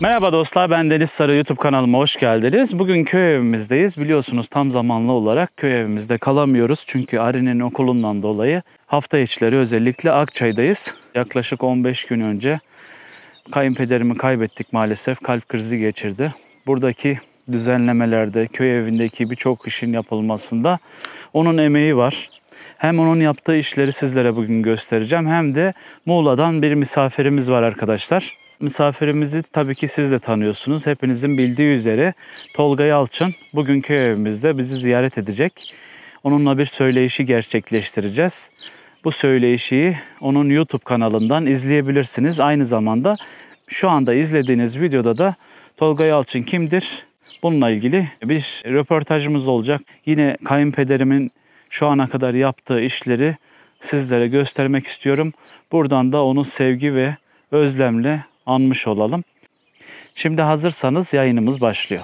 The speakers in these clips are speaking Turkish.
Merhaba dostlar, ben Deniz Sarı, YouTube kanalıma hoş geldiniz. Bugün köy evimizdeyiz. Biliyorsunuz tam zamanlı olarak köy evimizde kalamıyoruz. Çünkü Ari'nin okulundan dolayı hafta içleri özellikle Akçay'dayız. Yaklaşık 15 gün önce kayınpederimi kaybettik maalesef. Kalp krizi geçirdi. Buradaki düzenlemelerde, köy evindeki birçok işin yapılmasında onun emeği var. Hem onun yaptığı işleri sizlere bugün göstereceğim hem de Muğla'dan bir misafirimiz var arkadaşlar. Misafirimizi tabii ki siz de tanıyorsunuz. Hepinizin bildiği üzere Tolga Yalçın bugün köy evimizde bizi ziyaret edecek. Onunla bir söyleyişi gerçekleştireceğiz. Bu söyleyişi onun YouTube kanalından izleyebilirsiniz. Aynı zamanda şu anda izlediğiniz videoda da Tolga Yalçın kimdir? Bununla ilgili bir röportajımız olacak. Yine kayınpederimin şu ana kadar yaptığı işleri sizlere göstermek istiyorum. Buradan da onu sevgi ve özlemle anmış olalım. Şimdi hazırsanız yayınımız başlıyor.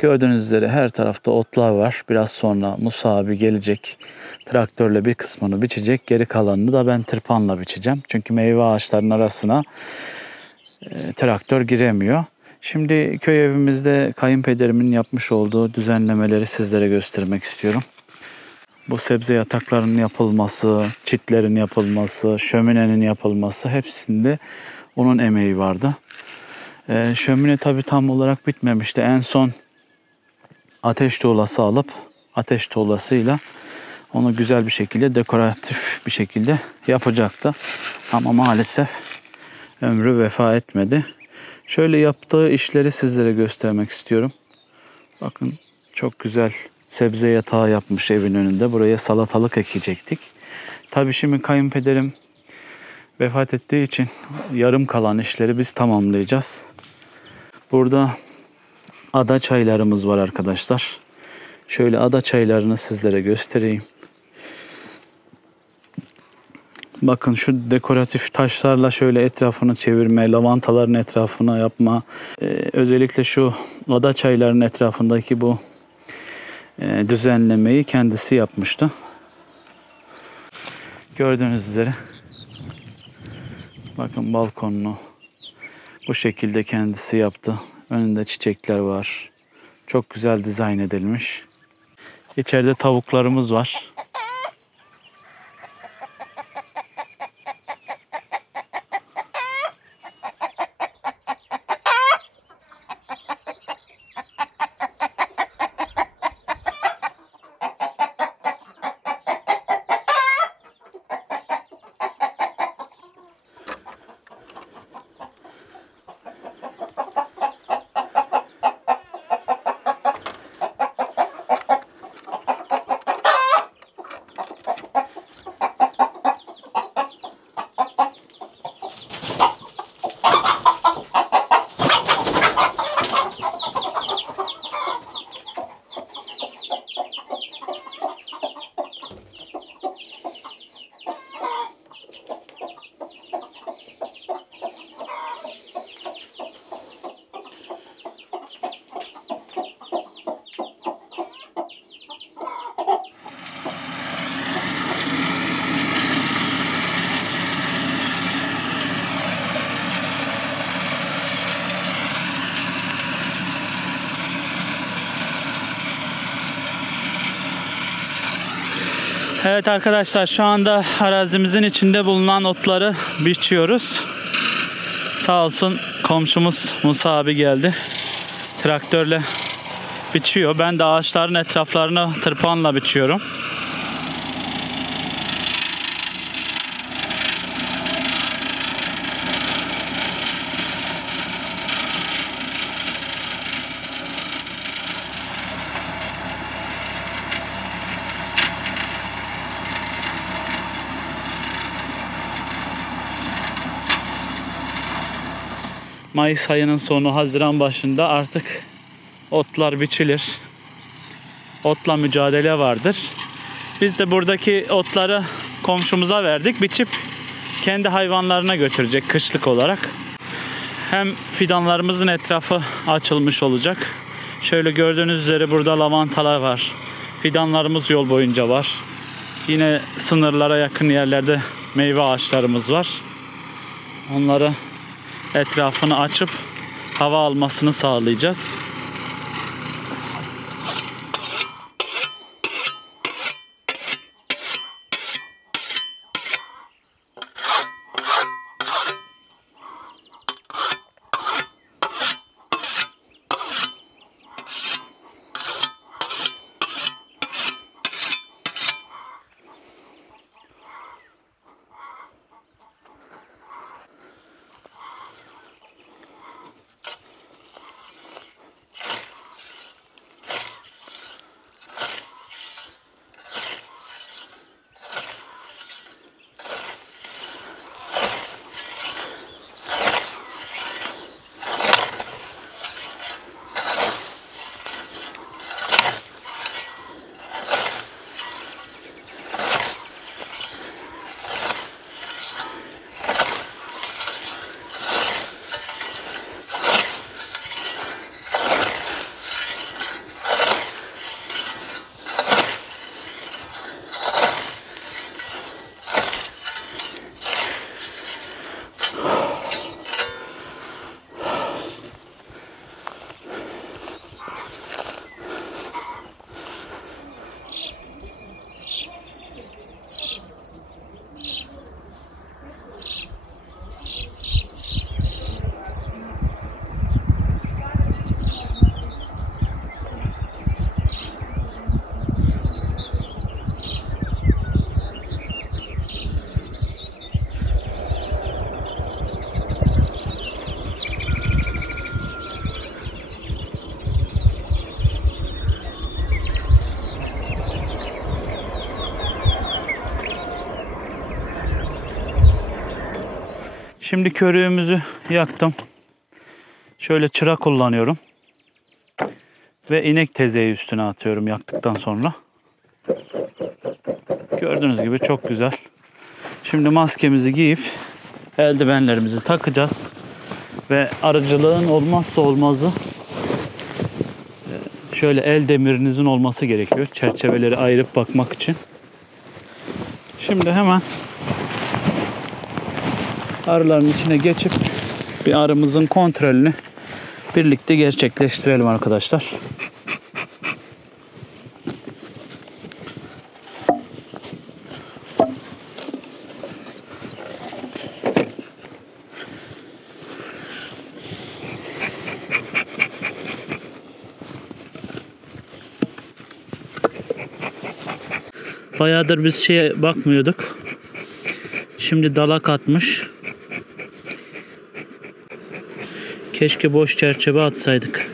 Gördüğünüz üzere her tarafta otlar var. Biraz sonra Musa abi gelecek. Traktörle bir kısmını biçecek. Geri kalanını da ben tırpanla biçeceğim. Çünkü meyve ağaçlarının arasına traktör giremiyor. Şimdi köy evimizde kayınpederimin yapmış olduğu düzenlemeleri sizlere göstermek istiyorum. Bu sebze yataklarının yapılması, çitlerin yapılması, şöminenin yapılması hepsinde onun emeği vardı. Şömine tabii tam olarak bitmemişti. En son ateş tuğlası alıp ateş tuğlasıyla onu güzel bir şekilde dekoratif bir şekilde yapacaktı. Ama maalesef ömrü vefa etmedi. Şöyle yaptığı işleri sizlere göstermek istiyorum. Bakın çok güzel sebze yatağı yapmış evin önünde. Buraya salatalık ekecektik. Tabii şimdi kayınpederim vefat ettiği için yarım kalan işleri biz tamamlayacağız. Burada ada çaylarımız var arkadaşlar. Şöyle ada çaylarını sizlere göstereyim. Bakın şu dekoratif taşlarla şöyle etrafını çevirme, lavantaların etrafına yapma. Özellikle şu ada çaylarının etrafındaki bu düzenlemeyi kendisi yapmıştı. Gördüğünüz üzere. Bakın balkonunu bu şekilde kendisi yaptı. Önünde çiçekler var. Çok güzel dizayn edilmiş. İçeride tavuklarımız var. Evet arkadaşlar, şu anda arazimizin içinde bulunan otları biçiyoruz. Sağ olsun komşumuz Musa abi geldi. Traktörle biçiyor. Ben de ağaçların etraflarını tırpanla biçiyorum. Mayıs ayının sonu, Haziran başında artık otlar biçilir. Otla mücadele vardır. Biz de buradaki otları komşumuza verdik. Biçip kendi hayvanlarına götürecek kışlık olarak. Hem fidanlarımızın etrafı açılmış olacak. Şöyle gördüğünüz üzere burada lavantalar var. Fidanlarımız yol boyunca var. Yine sınırlara yakın yerlerde meyve ağaçlarımız var. Onları etrafını açıp hava almasını sağlayacağız. Şimdi körüğümüzü yaktım. Şöyle çıra kullanıyorum. Ve inek tezeyi üstüne atıyorum yaktıktan sonra. Gördüğünüz gibi çok güzel. Şimdi maskemizi giyip eldivenlerimizi takacağız. Ve arıcılığın olmazsa olmazı şöyle el demirinizin olması gerekiyor. Çerçeveleri ayırıp bakmak için. Şimdi hemen arıların içine geçip bir arımızın kontrolünü birlikte gerçekleştirelim arkadaşlar. Bayağıdır biz şeye bakmıyorduk. Şimdi dalak atmış. Keşke boş çerçeve atsaydık.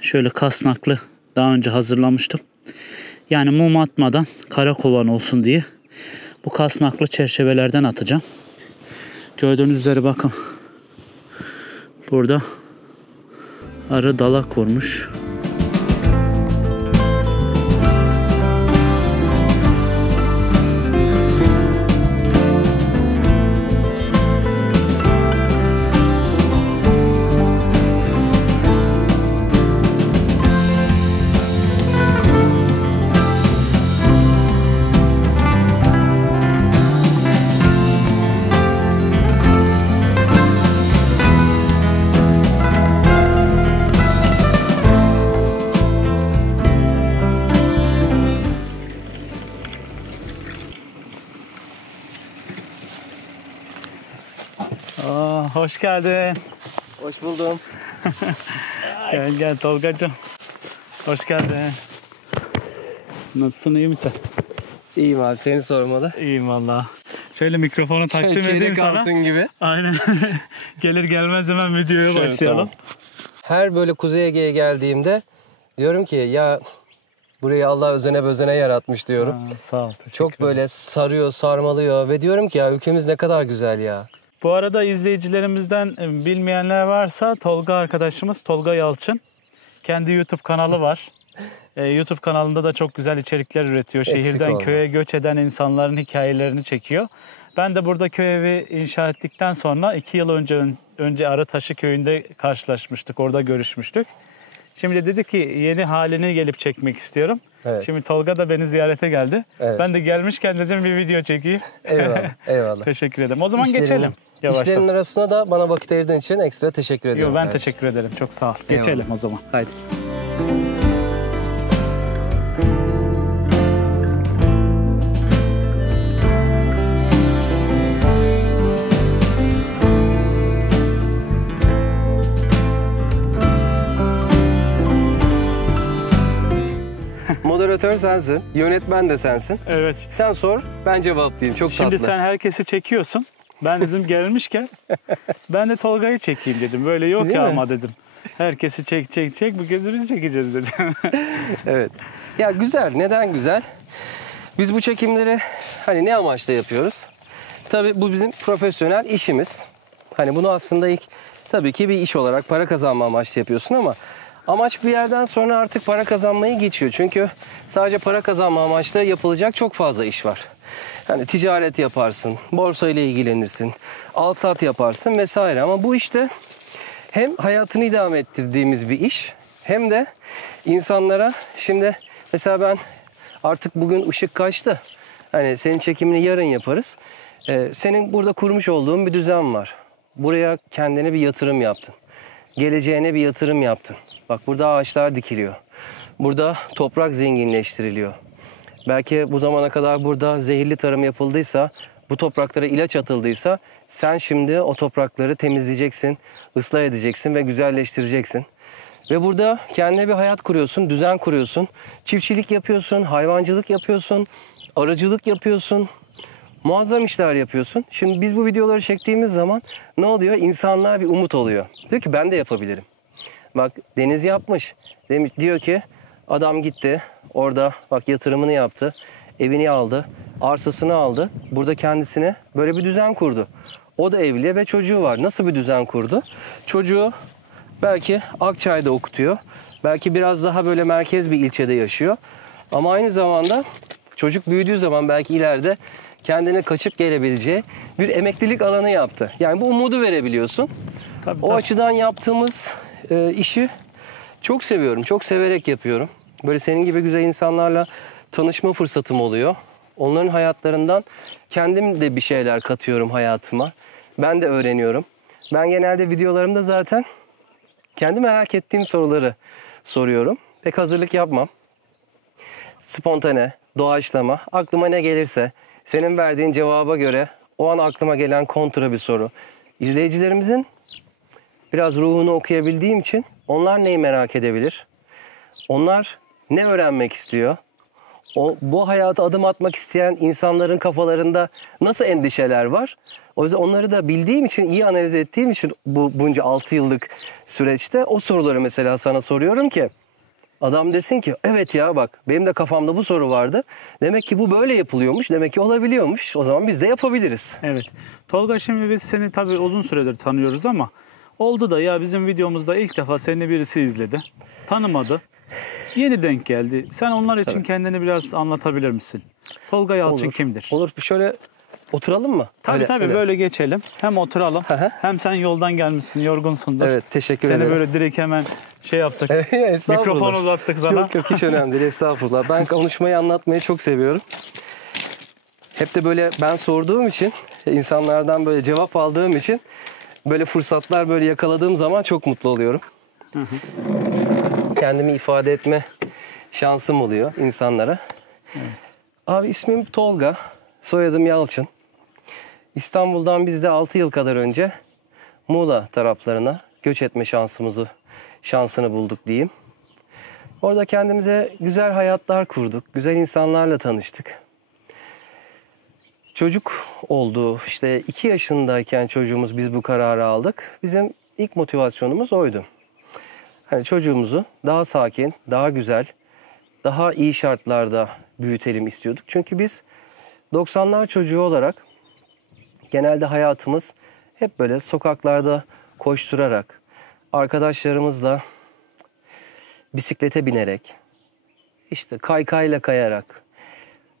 Şöyle kasnaklı daha önce hazırlamıştım. Yani mum atmadan kara kovan olsun diye bu kasnaklı çerçevelerden atacağım. Gördüğünüz üzere bakın. Burada arı dalak vurmuş. Hoş geldin. Hoş buldum. Gel Tolgacığım. Hoş geldin. Nasılsın, iyi misin? İyiyim abi, seni sormalı. İyiyim valla. Şöyle mikrofonu takdim edeyim Çeyrek sana. altın gibi. Aynen. Gelir gelmez hemen videoya Şöyle başlayalım. tamam. Her böyle Kuzey Ege'ye geldiğimde diyorum ki ya burayı Allah özene bözene yaratmış diyorum. Sağ ol. Teşekkür Çok böyle sarıyor, sarmalıyor ve diyorum ki ya ülkemiz ne kadar güzel ya. Bu arada izleyicilerimizden bilmeyenler varsa Tolga arkadaşımız Tolga Yalçın. Kendi YouTube kanalı var. YouTube kanalında da çok güzel içerikler üretiyor. Eksik Şehirden olma. köye göç eden insanların hikayelerini çekiyor. Ben de burada köy evi inşa ettikten sonra 2 yıl önce Arıtaşı köyünde karşılaşmıştık. Orada görüşmüştük. Şimdi dedi ki yeni halini gelip çekmek istiyorum. Evet. Şimdi Tolga da beni ziyarete geldi. Evet. Ben de gelmişken dedim bir video çekeyim. Eyvallah, eyvallah. Teşekkür ederim. O zaman İşlerin- geçelim. Yavaştan. İşlerin arasına da bana vakit ayırdığın için ekstra teşekkür ediyorum. Yo, ben Evet. teşekkür ederim. Çok sağ ol. Eyvallah. Geçelim o zaman. Haydi. Moderatör sensin, yönetmen de sensin. Evet. Sen sor, ben cevaplayayım. Çok Şimdi tatlı. sen herkesi çekiyorsun. Ben dedim gelmişken ben de Tolga'yı çekeyim dedim. Böyle yok Değil ya mi? ama dedim. Herkesi çek. Bu kez biz çekeceğiz dedim. Evet. Ya güzel. Neden güzel? Biz bu çekimleri hani ne amaçla yapıyoruz? Tabii bu bizim profesyonel işimiz. Hani bunu aslında ilk tabii ki bir iş olarak para kazanma amaçlı yapıyorsun ama amaç bir yerden sonra artık para kazanmayı geçiyor. Çünkü sadece para kazanma amaçlı yapılacak çok fazla iş var. Hani ticaret yaparsın, borsa ile ilgilenirsin, al sat yaparsın vesaire. Ama bu işte hem hayatını idame ettirdiğimiz bir iş hem de insanlara şimdi mesela ben artık bugün ışık kaçtı. Hani senin çekimini yarın yaparız. Senin burada kurmuş olduğun bir düzen var. Buraya kendine bir yatırım yaptın. Geleceğine bir yatırım yaptın. Bak burada ağaçlar dikiliyor. Burada toprak zenginleştiriliyor. Belki bu zamana kadar burada zehirli tarım yapıldıysa, bu topraklara ilaç atıldıysa sen şimdi o toprakları temizleyeceksin, ıslah edeceksin ve güzelleştireceksin. Ve burada kendine bir hayat kuruyorsun, düzen kuruyorsun. Çiftçilik yapıyorsun, hayvancılık yapıyorsun, arıcılık yapıyorsun. Muazzam işler yapıyorsun. Şimdi biz bu videoları çektiğimiz zaman ne oluyor? İnsanlığa bir umut oluyor. Diyor ki ben de yapabilirim. Bak Deniz yapmış. Demiş, diyor ki adam gitti. Orada bak yatırımını yaptı. Evini aldı. Arsasını aldı. Burada kendisine böyle bir düzen kurdu. O da evli ve çocuğu var. Nasıl bir düzen kurdu? Çocuğu belki Akçay'da okutuyor. Belki biraz daha böyle merkez bir ilçede yaşıyor. Ama aynı zamanda çocuk büyüdüğü zaman belki ileride kendine kaçıp gelebileceği bir emeklilik alanı yaptı. Yani bu umudu verebiliyorsun. O açıdan yaptığımız işi çok seviyorum. Çok severek yapıyorum. Böyle senin gibi güzel insanlarla tanışma fırsatım oluyor. Onların hayatlarından kendim de bir şeyler katıyorum hayatıma. Ben de öğreniyorum. Ben genelde videolarımda zaten kendi merak ettiğim soruları soruyorum. Pek hazırlık yapmam. Spontane, doğaçlama, aklıma ne gelirse senin verdiğin cevaba göre o an aklıma gelen kontra bir soru. İzleyicilerimizin biraz ruhunu okuyabildiğim için onlar neyi merak edebilir? Onlar ne öğrenmek istiyor? Bu hayata adım atmak isteyen insanların kafalarında nasıl endişeler var? O yüzden onları da bildiğim için, iyi analiz ettiğim için bunca 6 yıllık süreçte o soruları mesela sana soruyorum ki adam desin ki evet ya bak benim de kafamda bu soru vardı. Demek ki bu böyle yapılıyormuş. Demek ki olabiliyormuş. O zaman biz de yapabiliriz. Evet. Tolga şimdi biz seni tabii uzun süredir tanıyoruz ama oldu da ya bizim videomuzda ilk defa seni birisi izledi. Tanımadı. Yeni denk geldi. Sen onlar için kendini biraz anlatabilir misin? Tolga Yalçın Olur. kimdir? Olur. Şöyle oturalım mı? Tabii Öyle. böyle geçelim. Hem oturalım Hı hı. hem sen yoldan gelmişsin, yorgunsundur. Evet, teşekkür Seni ederim. böyle direkt hemen şey yaptık. Estağfurullah. Mikrofon uzattık sana. Yok hiç önemli değil. Estağfurullah. Ben konuşmayı anlatmayı çok seviyorum. Hep de böyle ben sorduğum için, insanlardan böyle cevap aldığım için böyle fırsatlar böyle yakaladığım zaman çok mutlu oluyorum. Kendimi ifade etme şansım oluyor insanlara. Abi ismim Tolga, soyadım Yalçın. İstanbul'dan biz de 6 yıl kadar önce Muğla taraflarına göç etme şansını bulduk diyeyim. Orada kendimize güzel hayatlar kurduk, güzel insanlarla tanıştık. Çocuk oldu, işte 2 yaşındayken çocuğumuz biz bu kararı aldık. Bizim ilk motivasyonumuz oydu. Hani çocuğumuzu daha sakin, daha güzel, daha iyi şartlarda büyütelim istiyorduk. Çünkü biz 90'lar çocuğu olarak genelde hayatımız hep böyle sokaklarda koşturarak, arkadaşlarımızla bisiklete binerek, işte kaykayla kayarak,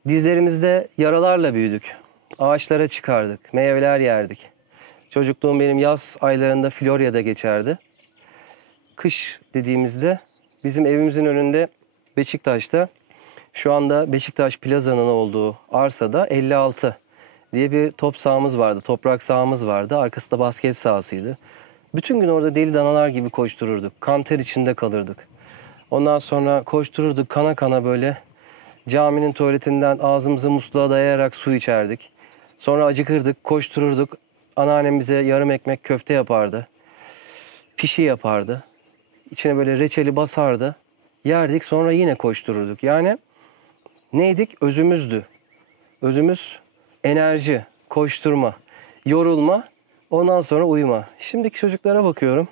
dizlerimizde yaralarla büyüdük. Ağaçlara çıkardık, meyveler yerdik. Çocukluğum benim yaz aylarında Florya'da geçerdi. Kış dediğimizde bizim evimizin önünde Beşiktaş'ta, şu anda Beşiktaş Plaza'nın olduğu arsada 56 diye bir top sahamız vardı. Toprak sahamız vardı. Arkası da basket sahasıydı. Bütün gün orada deli danalar gibi koştururduk. Kan ter içinde kalırdık. Ondan sonra koştururduk kana kana böyle. Caminin tuvaletinden ağzımızı musluğa dayayarak su içerdik. Sonra acıkırdık, koştururduk. Anneannem bize yarım ekmek köfte yapardı. Pişi yapardı. İçine böyle reçeli basardı. Yerdik, sonra yine koştururduk. Yani neydik? Özümüzdü. Özümüz enerji, koşturma, yorulma, ondan sonra uyuma. Şimdiki çocuklara bakıyorum.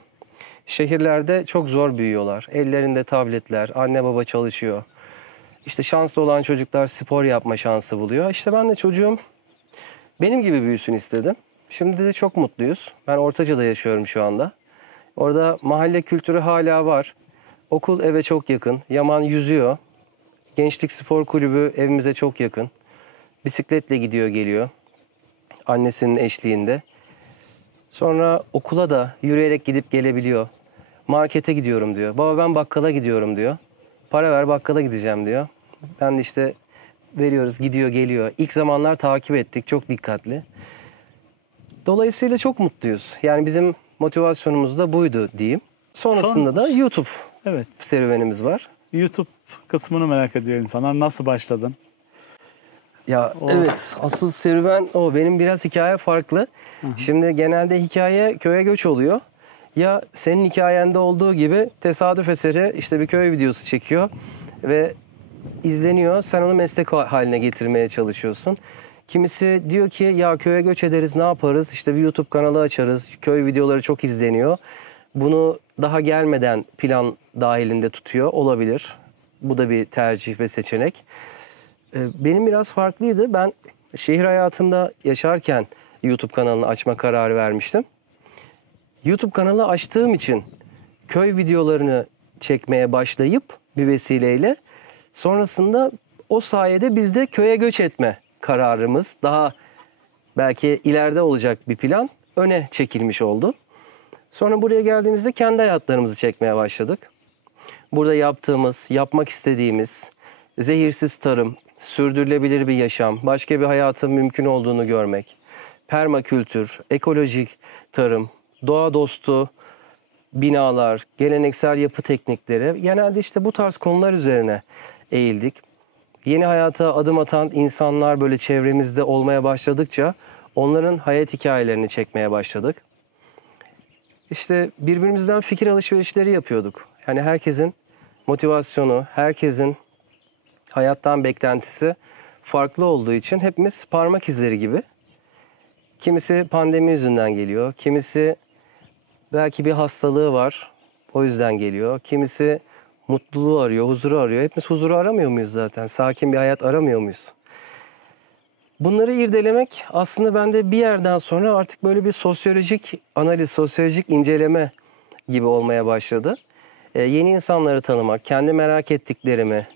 Şehirlerde çok zor büyüyorlar. Ellerinde tabletler, anne baba çalışıyor. İşte şanslı olan çocuklar spor yapma şansı buluyor. İşte ben de çocuğum benim gibi büyüsün istedim. Şimdi de çok mutluyuz. Ben Ortaca'da yaşıyorum şu anda. Orada mahalle kültürü hala var. Okul eve çok yakın. Yaman yüzüyor. Gençlik Spor Kulübü evimize çok yakın. Bisikletle gidiyor geliyor. Annesinin eşliğinde. Sonra okula da yürüyerek gidip gelebiliyor. Markete gidiyorum diyor. Baba ben bakkala gidiyorum diyor. Para ver bakkala gideceğim diyor. Ben de işte veriyoruz, gidiyor geliyor. İlk zamanlar takip ettik, çok dikkatli. Dolayısıyla çok mutluyuz. Yani bizim motivasyonumuz da buydu diyeyim. Sonrasında da YouTube Evet. serüvenimiz var. YouTube kısmını merak ediyor insanlar. Nasıl başladın? Ya evet, asıl serüven o. Benim biraz hikaye farklı. Şimdi genelde hikaye köye göç oluyor. Ya senin hikayende olduğu gibi tesadüf eseri işte bir köy videosu çekiyor ve izleniyor. Sen onu meslek haline getirmeye çalışıyorsun. Kimisi diyor ki ya köye göç ederiz, ne yaparız? İşte bir YouTube kanalı açarız. Köy videoları çok izleniyor. Bunu daha gelmeden plan dahilinde tutuyor. Olabilir. Bu da bir tercih ve seçenek. Benim biraz farklıydı. Ben şehir hayatında yaşarken YouTube kanalını açma kararı vermiştim. YouTube kanalı açtığım için köy videolarını çekmeye başlayıp bir vesileyle sonrasında o sayede biz de köye göç etme kararımız daha belki ileride olacak bir plan öne çekilmiş oldu. Sonra buraya geldiğimizde kendi hayatlarımızı çekmeye başladık. Burada yaptığımız, yapmak istediğimiz zehirsiz tarım, sürdürülebilir bir yaşam, başka bir hayatın mümkün olduğunu görmek, permakültür, ekolojik tarım, doğa dostu binalar, geleneksel yapı teknikleri, genelde işte bu tarz konular üzerine eğildik. Yeni hayata adım atan insanlar böyle çevremizde olmaya başladıkça onların hayat hikayelerini çekmeye başladık. İşte birbirimizden fikir alışverişleri yapıyorduk. Yani herkesin motivasyonu, herkesin hayattan beklentisi farklı olduğu için hepimiz parmak izleri gibi. Kimisi pandemi yüzünden geliyor, kimisi belki bir hastalığı var, o yüzden geliyor. Kimisi mutluluğu arıyor, huzuru arıyor. Hepimiz huzuru aramıyor muyuz zaten? Sakin bir hayat aramıyor muyuz? Bunları irdelemek aslında bende bir yerden sonra artık böyle bir sosyolojik analiz, sosyolojik inceleme gibi olmaya başladı. Yeni insanları tanımak, kendi merak ettiklerimi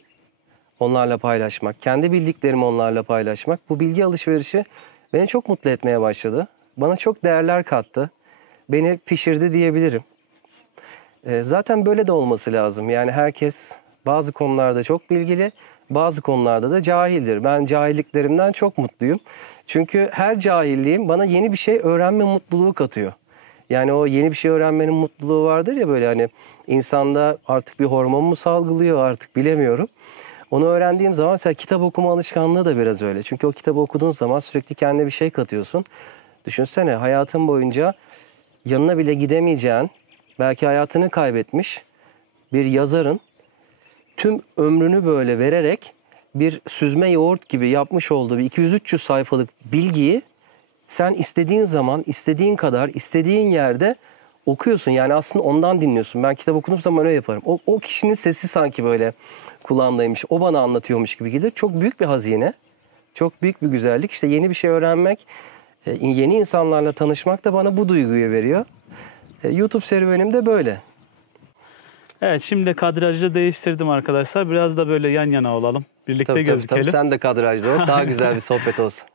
onlarla paylaşmak, kendi bildiklerimi onlarla paylaşmak, bu bilgi alışverişi beni çok mutlu etmeye başladı. Bana çok değerler kattı. Beni pişirdi diyebilirim. Zaten böyle de olması lazım. Yani herkes bazı konularda çok bilgili, bazı konularda da cahildir. Ben cahilliklerimden çok mutluyum. Çünkü her cahilliğim bana yeni bir şey öğrenme mutluluğu katıyor. Yani o yeni bir şey öğrenmenin mutluluğu vardır ya, böyle hani insanda artık bir hormon mu salgılıyor artık bilemiyorum. Onu öğrendiğim zaman mesela kitap okuma alışkanlığı da biraz öyle. Çünkü o kitabı okuduğun zaman sürekli kendine bir şey katıyorsun. Düşünsene, hayatın boyunca yanına bile gidemeyeceğin, belki hayatını kaybetmiş bir yazarın tüm ömrünü böyle vererek bir süzme yoğurt gibi yapmış olduğu bir 200-300 sayfalık bilgiyi sen istediğin zaman, istediğin kadar, istediğin yerde okuyorsun. Yani aslında ondan dinliyorsun. Ben kitap okuduğum zaman öyle yaparım. O kişinin sesi sanki böyle kulağımdaymış. O bana anlatıyormuş gibi gelir. Çok büyük bir hazine. Çok büyük bir güzellik. İşte yeni bir şey öğrenmek, yeni insanlarla tanışmak da bana bu duyguyu veriyor. YouTube serüvenim de böyle. Evet, şimdi kadrajı değiştirdim arkadaşlar. Biraz da böyle yan yana olalım. Birlikte Tabii, gözükelim. sen de kadrajda ol. Daha güzel bir sohbet olsun.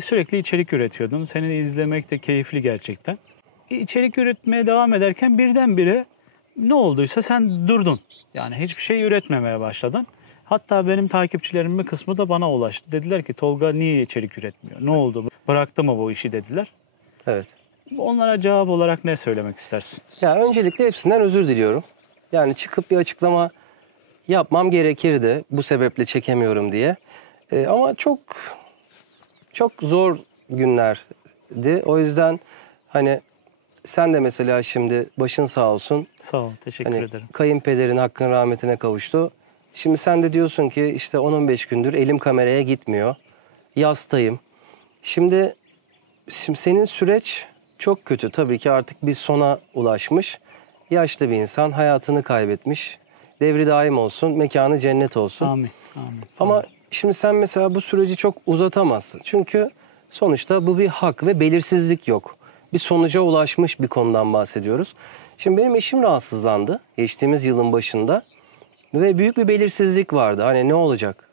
Sürekli içerik üretiyordum. Seni izlemek de keyifli gerçekten. İçerik üretmeye devam ederken birdenbire ne olduysa sen durdun. Yani hiçbir şey üretmemeye başladın. Hatta benim takipçilerimin bir kısmı da bana ulaştı. Dediler ki Tolga niye içerik üretmiyor? Ne oldu? Bıraktı mı bu işi dediler. Evet. Onlara cevap olarak ne söylemek istersin? Ya öncelikle hepsinden özür diliyorum. Yani çıkıp bir açıklama yapmam gerekirdi. Bu sebeple çekemiyorum diye. Ama çok zor günlerdi. O yüzden hani sen de mesela şimdi başın sağ olsun. Sağ ol, teşekkür Hani ederim. kayınpederin hakkın rahmetine kavuştu. Şimdi sen de diyorsun ki işte 10-15 gündür elim kameraya gitmiyor. Yastayım. Şimdi senin süreç çok kötü. Tabii ki artık bir sona ulaşmış. Yaşlı bir insan hayatını kaybetmiş. Devri daim olsun, mekanı cennet olsun. Amin. Amin. Sağ Ama ol. şimdi sen mesela bu süreci çok uzatamazsın. Çünkü sonuçta bu bir hak ve belirsizlik yok. Bir sonuca ulaşmış bir konudan bahsediyoruz. Şimdi benim eşim rahatsızlandı geçtiğimiz yılın başında. Ve büyük bir belirsizlik vardı. Hani ne olacak?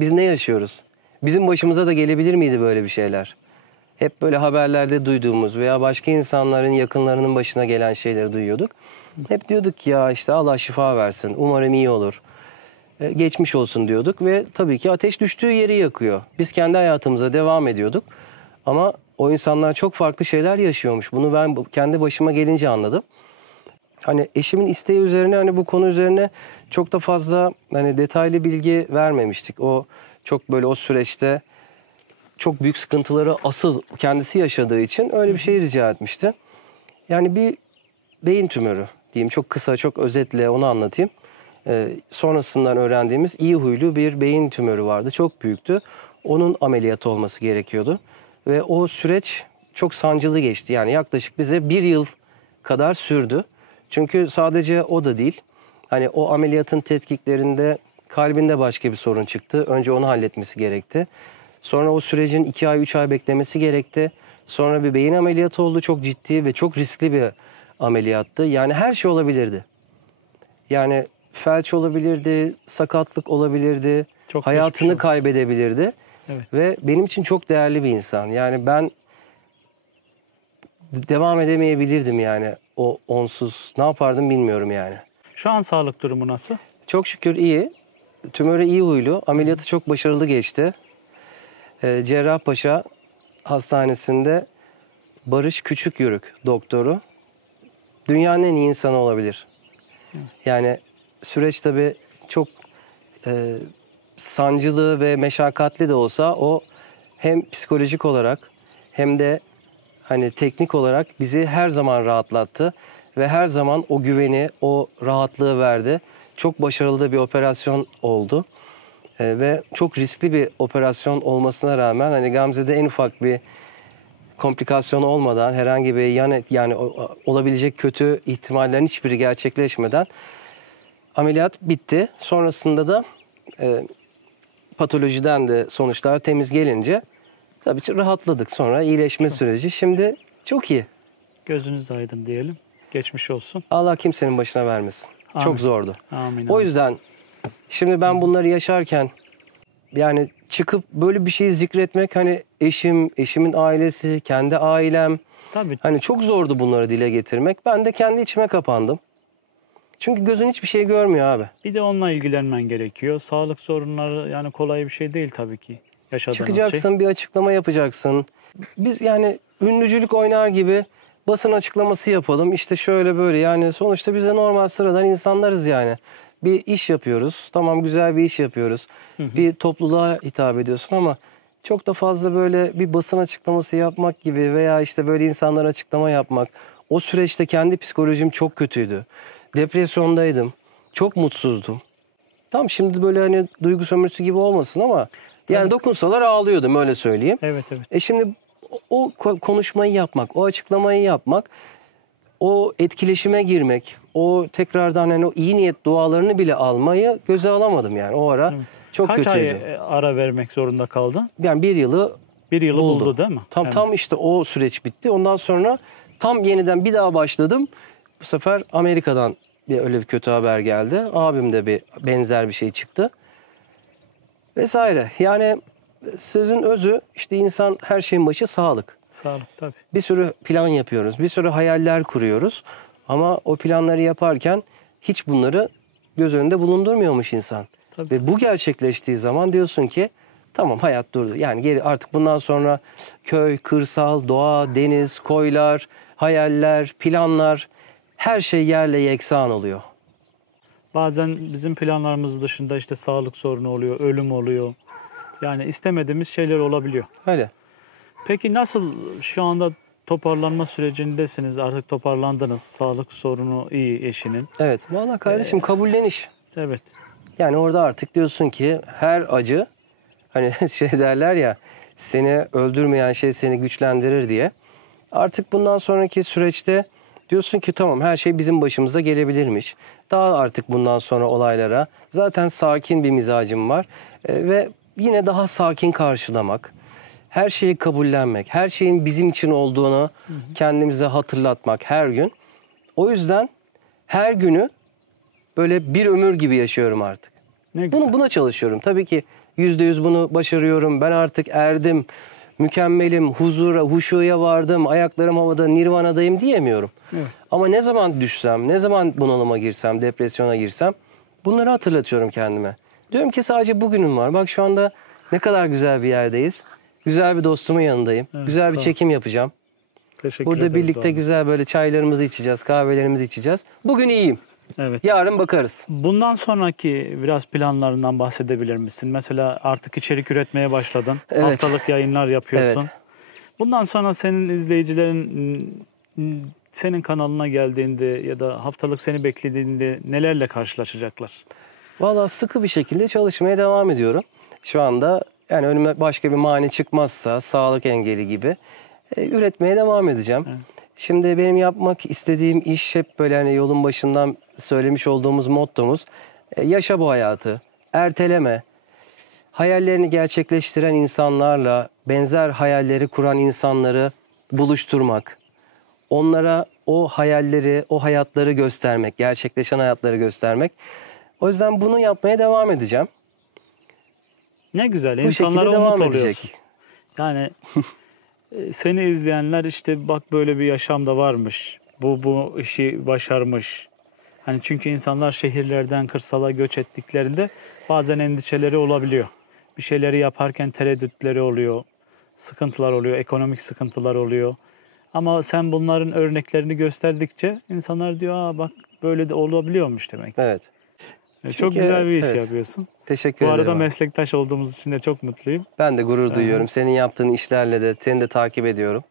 Biz ne yaşıyoruz? Bizim başımıza da gelebilir miydi böyle bir şeyler? Hep böyle haberlerde duyduğumuz veya başka insanların yakınlarının başına gelen şeyleri duyuyorduk. Hep diyorduk ki ya işte Allah şifa versin. Umarım iyi olur. Geçmiş olsun diyorduk ve tabii ki ateş düştüğü yeri yakıyor. Biz kendi hayatımıza devam ediyorduk. Ama o insanlar çok farklı şeyler yaşıyormuş. Bunu ben kendi başıma gelince anladım. Hani eşimin isteği üzerine hani bu konu üzerine çok da fazla hani detaylı bilgi vermemiştik. O çok böyle o süreçte çok büyük sıkıntıları asıl kendisi yaşadığı için öyle bir şey rica etmişti. Yani bir beyin tümörü diyeyim, çok kısa çok özetle onu anlatayım. Sonrasından öğrendiğimiz iyi huylu bir beyin tümörü vardı. Çok büyüktü. Onun ameliyatı olması gerekiyordu. Ve o süreç çok sancılı geçti. Yani yaklaşık bize 1 yıl kadar sürdü. Çünkü sadece o da değil. Hani o ameliyatın tetkiklerinde kalbinde başka bir sorun çıktı. Önce onu halletmesi gerekti. Sonra o sürecin 2 ay 3 ay beklemesi gerekti. Sonra bir beyin ameliyatı oldu. Çok ciddi ve çok riskli bir ameliyattı. Yani her şey olabilirdi. Yani felç olabilirdi, sakatlık olabilirdi, Çok hayatını geçmiş olsun. kaybedebilirdi. Evet. Ve benim için çok değerli bir insan. Yani ben devam edemeyebilirdim yani o onsuz. Ne yapardım bilmiyorum yani. Şu an sağlık durumu nasıl? Çok şükür iyi. Tümörü iyi huylu. Ameliyatı çok başarılı geçti. Cerrahpaşa Hastanesi'nde Barış Küçükyürük doktoru. Dünyanın en iyi insanı olabilir. Yani süreç tabii çok sancılı ve meşakkatli de olsa o hem psikolojik olarak hem de hani teknik olarak bizi her zaman rahatlattı ve her zaman o güveni, o rahatlığı verdi. Çok başarılı da bir operasyon oldu. Ve çok riskli bir operasyon olmasına rağmen hani Gamze'de en ufak bir komplikasyon olmadan, herhangi bir yani olabilecek kötü ihtimallerin hiçbiri gerçekleşmeden ameliyat bitti. Sonrasında da patolojiden de sonuçlar temiz gelince tabii ki rahatladık. Sonra iyileşme süreci şimdi çok iyi. Gözünüz aydın diyelim. Geçmiş olsun. Allah kimsenin başına vermesin. Amin. Çok zordu. Amin. O amin. yüzden şimdi ben bunları yaşarken yani çıkıp böyle bir şeyi zikretmek hani eşimin ailesi, kendi ailem Tabii. hani çok zordu bunları dile getirmek. Ben de kendi içime kapandım. Çünkü gözün hiçbir şey görmüyor abi. Bir de onunla ilgilenmen gerekiyor. Sağlık sorunları yani kolay bir şey değil tabii ki. Yaşadığınız Çıkacaksın, şey. bir açıklama yapacaksın. Biz yani ünlücülük oynar gibi basın açıklaması yapalım. İşte şöyle böyle yani sonuçta biz de normal sıradan insanlarız yani. Bir iş yapıyoruz. Tamam, güzel bir iş yapıyoruz. Bir topluluğa hitap ediyorsun ama çok da fazla böyle bir basın açıklaması yapmak gibi veya işte böyle insanlara açıklama yapmak. O süreçte kendi psikolojim çok kötüydü. Depresyondaydım. Çok mutsuzdum. Tam şimdi böyle hani duygu sömürüsü gibi olmasın ama yani dokunsalar ağlıyordum, öyle söyleyeyim. Evet evet. Şimdi o konuşmayı yapmak, o açıklamayı yapmak, o etkileşime girmek, o tekrardan hani o iyi niyet dualarını bile almayı göze alamadım yani o ara. Çok Kaç kötüydü. ay ara vermek zorunda kaldın? Yani 1 yılı Bir yılı buldu. buldu değil mi? Tam işte o süreç bitti. Ondan sonra tam yeniden bir daha başladım. Bu sefer Amerika'dan öyle bir kötü haber geldi. Abim de bir benzer bir şey çıktı. Vesaire. Yani sözün özü işte insan her şeyin başı sağlık. Sağlık tabii. Bir sürü plan yapıyoruz. Bir sürü hayaller kuruyoruz. Ama o planları yaparken hiç bunları göz önünde bulundurmuyormuş insan. Tabii. Ve bu gerçekleştiği zaman diyorsun ki tamam hayat durdu. Yani geri artık bundan sonra köy, kırsal, doğa, deniz, koylar, hayaller, planlar her şey yerle yeksan oluyor. Bazen bizim planlarımız dışında işte sağlık sorunu oluyor, ölüm oluyor. Yani istemediğimiz şeyler olabiliyor. Öyle. Peki nasıl şu anda toparlanma sürecindesiniz? Artık toparlandınız. Sağlık sorunu iyi eşinin. Evet. Vallahi kardeşim kabulleniş. Evet. Yani orada artık diyorsun ki her acı hani şey derler ya seni öldürmeyen şey seni güçlendirir diye. Artık bundan sonraki süreçte diyorsun ki tamam her şey bizim başımıza gelebilirmiş. Daha artık bundan sonra olaylara zaten sakin bir mizacım var. Ve yine daha sakin karşılamak. Her şeyi kabullenmek. Her şeyin bizim için olduğunu kendimize hatırlatmak her gün. O yüzden her günü böyle bir ömür gibi yaşıyorum artık. Ne güzel. Buna çalışıyorum. Tabii ki %100 bunu başarıyorum. Ben artık erdim, mükemmelim, huzura, huşuya vardım, ayaklarım havada, nirvanadayım diyemiyorum. Evet. Ama ne zaman düşsem, ne zaman bunalıma girsem, depresyona girsem bunları hatırlatıyorum kendime. Diyorum ki sadece bugünüm var. Bak şu anda ne kadar güzel bir yerdeyiz. Güzel bir dostumun yanındayım. Evet, Güzel bir sağ ol. çekim yapacağım. Teşekkür Burada ederiz birlikte abi. güzel böyle çaylarımızı içeceğiz, kahvelerimizi içeceğiz. Bugün iyiyim. Evet. Yarın bakarız. Bundan sonraki biraz planlarından bahsedebilir misin? Mesela artık içerik üretmeye başladın. Evet. Haftalık yayınlar yapıyorsun. Evet. Bundan sonra senin izleyicilerin senin kanalına geldiğinde ya da haftalık seni beklediğinde nelerle karşılaşacaklar? Valla sıkı bir şekilde çalışmaya devam ediyorum. Şu anda yani önüme başka bir mani çıkmazsa sağlık engeli gibi üretmeye devam edeceğim. Evet. Şimdi benim yapmak istediğim iş hep böyle hani yolun başından söylemiş olduğumuz mottomuz yaşa bu hayatı, erteleme, hayallerini gerçekleştiren insanlarla benzer hayalleri kuran insanları buluşturmak, onlara o hayalleri, o hayatları göstermek, gerçekleşen hayatları göstermek. O yüzden bunu yapmaya devam edeceğim. Ne güzel. Bu İnsanlara şekilde umut devam oluyorsun. edecek. Yani seni izleyenler işte bak böyle bir yaşam da varmış. Bu işi başarmış. Hani çünkü insanlar şehirlerden kırsala göç ettiklerinde bazen endişeleri olabiliyor. Bir şeyleri yaparken tereddütleri oluyor. Sıkıntılar oluyor, ekonomik sıkıntılar oluyor. Ama sen bunların örneklerini gösterdikçe insanlar diyor, aa bak böyle de olabiliyormuş demek. Evet. Çok Çünkü, güzel bir iş evet. yapıyorsun. Teşekkür Bu ederim. arada abi. meslektaş olduğumuz için de çok mutluyum. Ben de gurur duyuyorum. Senin yaptığın işlerle de seni de takip ediyorum.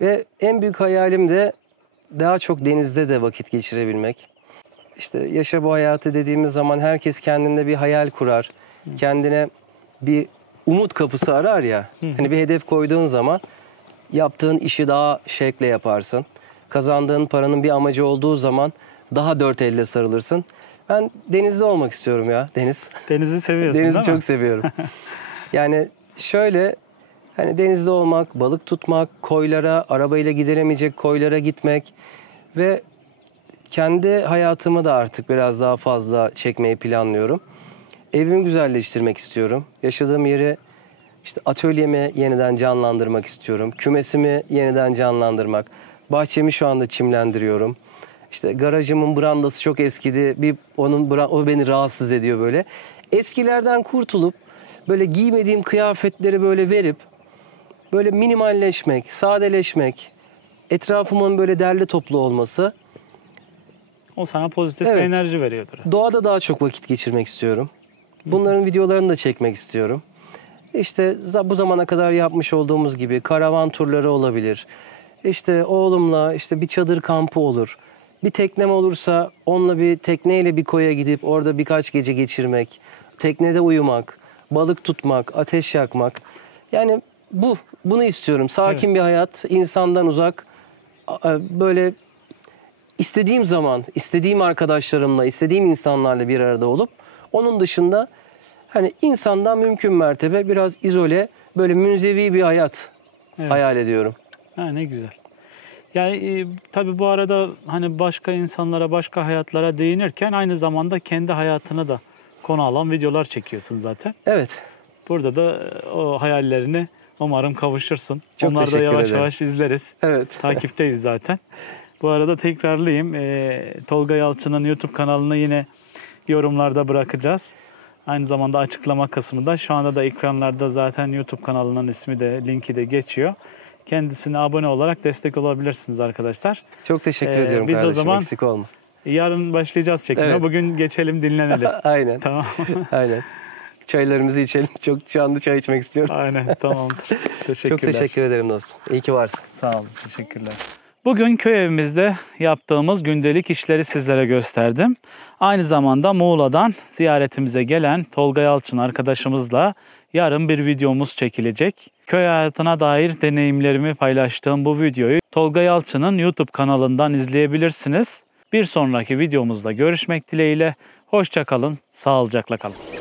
Ve en büyük hayalim de daha çok denizde de vakit geçirebilmek. İşte yaşa bu hayatı dediğimiz zaman herkes kendinde bir hayal kurar. Kendine bir umut kapısı arar ya. Hani bir hedef koyduğun zaman yaptığın işi daha şevkle yaparsın. Kazandığın paranın bir amacı olduğu zaman daha dört elle sarılırsın. Ben denizde olmak istiyorum ya Deniz. Denizi seviyorsun Denizi değil mi? çok seviyorum. Yani şöyle hani denizde olmak, balık tutmak, koylara, arabayla gidilemeyecek koylara gitmek ve kendi hayatımı da artık biraz daha fazla çekmeyi planlıyorum. Evimi güzelleştirmek istiyorum. Yaşadığım yeri işte atölyemi yeniden canlandırmak istiyorum. Kümesimi yeniden canlandırmak. Bahçemi şu anda çimlendiriyorum. İşte garajımın brandası çok eskidi. O beni rahatsız ediyor böyle. Eskilerden kurtulup böyle giymediğim kıyafetleri böyle verip böyle minimalleşmek, sadeleşmek, etrafımın böyle derli toplu olması. O sana pozitif Evet. bir enerji veriyordur. Doğada daha çok vakit geçirmek istiyorum. Bunların videolarını da çekmek istiyorum. İşte bu zamana kadar yapmış olduğumuz gibi karavan turları olabilir. İşte oğlumla işte bir çadır kampı olur. Bir teknem olursa onunla bir tekneyle bir koya gidip orada birkaç gece geçirmek. Teknede uyumak, balık tutmak, ateş yakmak. Yani bunu istiyorum. Sakin bir hayat, insandan uzak. Böyle istediğim zaman, istediğim arkadaşlarımla, istediğim insanlarla bir arada olup onun dışında hani insandan mümkün mertebe biraz izole, böyle münzevi bir hayat Evet. hayal ediyorum. Ha, ne güzel. Yani tabii bu arada hani başka insanlara, başka hayatlara değinirken aynı zamanda kendi hayatını da konu alan videolar çekiyorsun zaten. Evet. Burada da o hayallerini umarım kavuşursun. Çok Onları da teşekkür yavaş ederim. yavaş izleriz. Evet. Takipteyiz zaten. Bu arada tekrarlayayım. Tolga Yalçın'ın YouTube kanalını yine yorumlarda bırakacağız. Aynı zamanda açıklama kısmında. Şu anda da ekranlarda zaten YouTube kanalının ismi de, linki de geçiyor. Kendisine abone olarak destek olabilirsiniz arkadaşlar. Çok teşekkür ediyorum biz o kardeşim. zaman Eksik olma. Yarın başlayacağız çekime. Evet. Bugün geçelim, dinlenelim. Aynen. Tamam. Aynen. Çaylarımızı içelim. Çok şu anda çay içmek istiyorum. Aynen, tamamdır. Teşekkürler. Çok teşekkür ederim dostum. İyi ki varsın. Sağ olun, teşekkürler. Bugün köy evimizde yaptığımız gündelik işleri sizlere gösterdim. Aynı zamanda Muğla'dan ziyaretimize gelen Tolga Yalçın arkadaşımızla yarın bir videomuz çekilecek. Köy hayatına dair deneyimlerimi paylaştığım bu videoyu Tolga Yalçın'ın YouTube kanalından izleyebilirsiniz. Bir sonraki videomuzda görüşmek dileğiyle. Hoşça kalın, sağlıcakla kalın.